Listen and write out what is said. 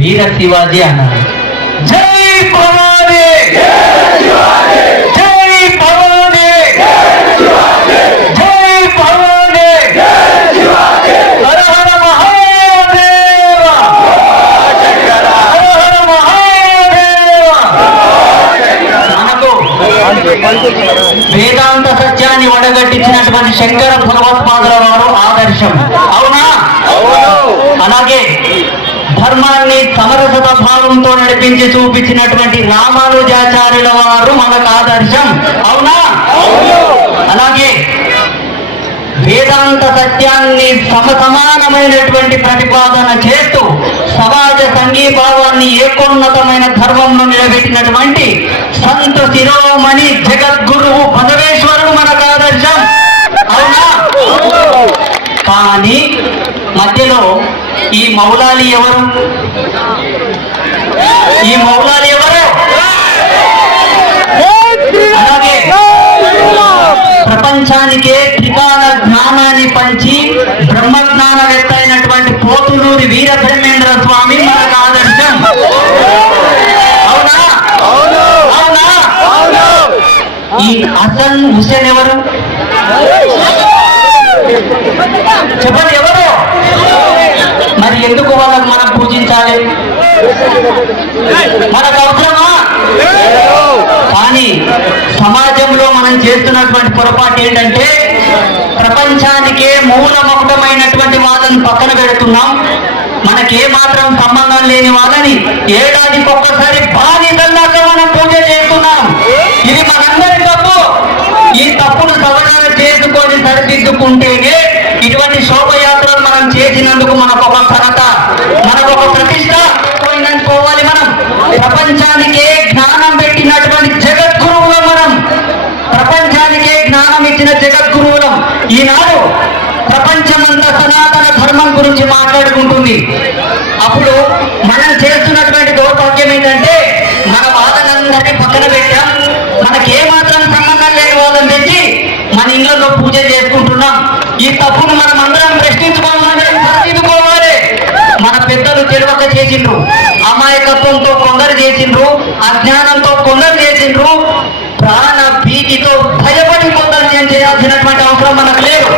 వీర శివాజీ అన్నారు. జై భవానీ, జై భవానీ, జై భవానీ, హర హర మహాదేవ, హర హర మహాదేవ. మనకు వేదాంత సత్యాన్ని వడగట్టించినటువంటి శంకర భగవత్పాదుల వారు ఆదర్శం, అవునా? అలాగే ధర్మాన్ని సమరసత భావంతో నడిపించి చూపించినటువంటి రామానుజాచార్యుల వారు మనకు ఆదర్శం, అవునా? అలాగే వేదాంత సత్యాన్ని సమసమానమైనటువంటి ప్రతిపాదన చేస్తూ సమాజ సంఘీభావాన్ని ఏకోన్నతమైన ధర్మంలో నిలబెట్టినటువంటి సంత శిరోమణి జగద్గురువు బసవేశ్వరుడు మనకు ఆదర్శం, అవునా? కానీ మధ్యలో ఈ మౌలాలి ఎవరు? ఈ మౌలాలి ఎవరు? అలాగే ప్రపంచానికే త్రికాల జ్ఞానాన్ని పంచి బ్రహ్మజ్ఞానవేత్త అయినటువంటి పోతులూరి వీరబ్రహ్మేంద్ర స్వామి మనకు ఆదర్శం, అవునా? అవునా? ఈ హసన్ హుసేన్ ఎవరు? చెప్పండి, ఎవరు? మరి ఎందుకు వాళ్ళకు మనం పూజించాలి? మనకు అవసరమా? కానీ సమాజంలో మనం చేస్తున్నటువంటి పొరపాటు ఏంటంటే ప్రపంచానికే మూలముఖమైనటువంటి వాళ్ళని పక్కన పెడుతున్నాం. మనకే మాత్రం సంబంధం లేని వాళ్ళని ఏడాదికి ఒక్కసారి బాధితుల్లాగా మనం పూజ చేస్తున్నాం. ఇది మనందరి తప్పు. ఈ తప్పును సవరణ చేసుకొని సరిదిద్దుకుంటేనే ఇటువంటి శోభయాత్రలు మనం చేసినందుకు మనకు ఒక ఘనత, మనకు ఒక ప్రతిష్ట పోవాలి. మనం ప్రపంచానికే జ్ఞానం పెట్టినటువంటి జగద్గురువులం, మనం ప్రపంచానికే జ్ఞానం ఇచ్చిన జగద్గురువులం. ఈనాడు ప్రపంచమంతా సనాతన ధర్మం గురించి మాట్లాడుకుంటుంది. అప్పుడు మనం చేస్తున్నటువంటి దౌర్భాగ్యం ఏంటంటే మన వాదనందరినీ పక్కన పెట్టాం. మనకేమాత్రం సంబంధం లేని వాళ్ళని తెచ్చి మన ఇళ్లలో పూజ చేసుకుంటున్నాం. ఈ తప్పును మనం అందరం ప్రశ్నించుకోవాలి, సరిదిద్దుకోవాలి. మన పెద్దలు తెలియక చేసిండ్రు, అమాయకత్వంతో కొందరు చేసిండ్రు, అజ్ఞానంతో కొందరు చేసిండ్రు, ప్రాణ భీతితో భయపడి కొందరు చేయాల్సినటువంటి అవసరం మనకు లేదు.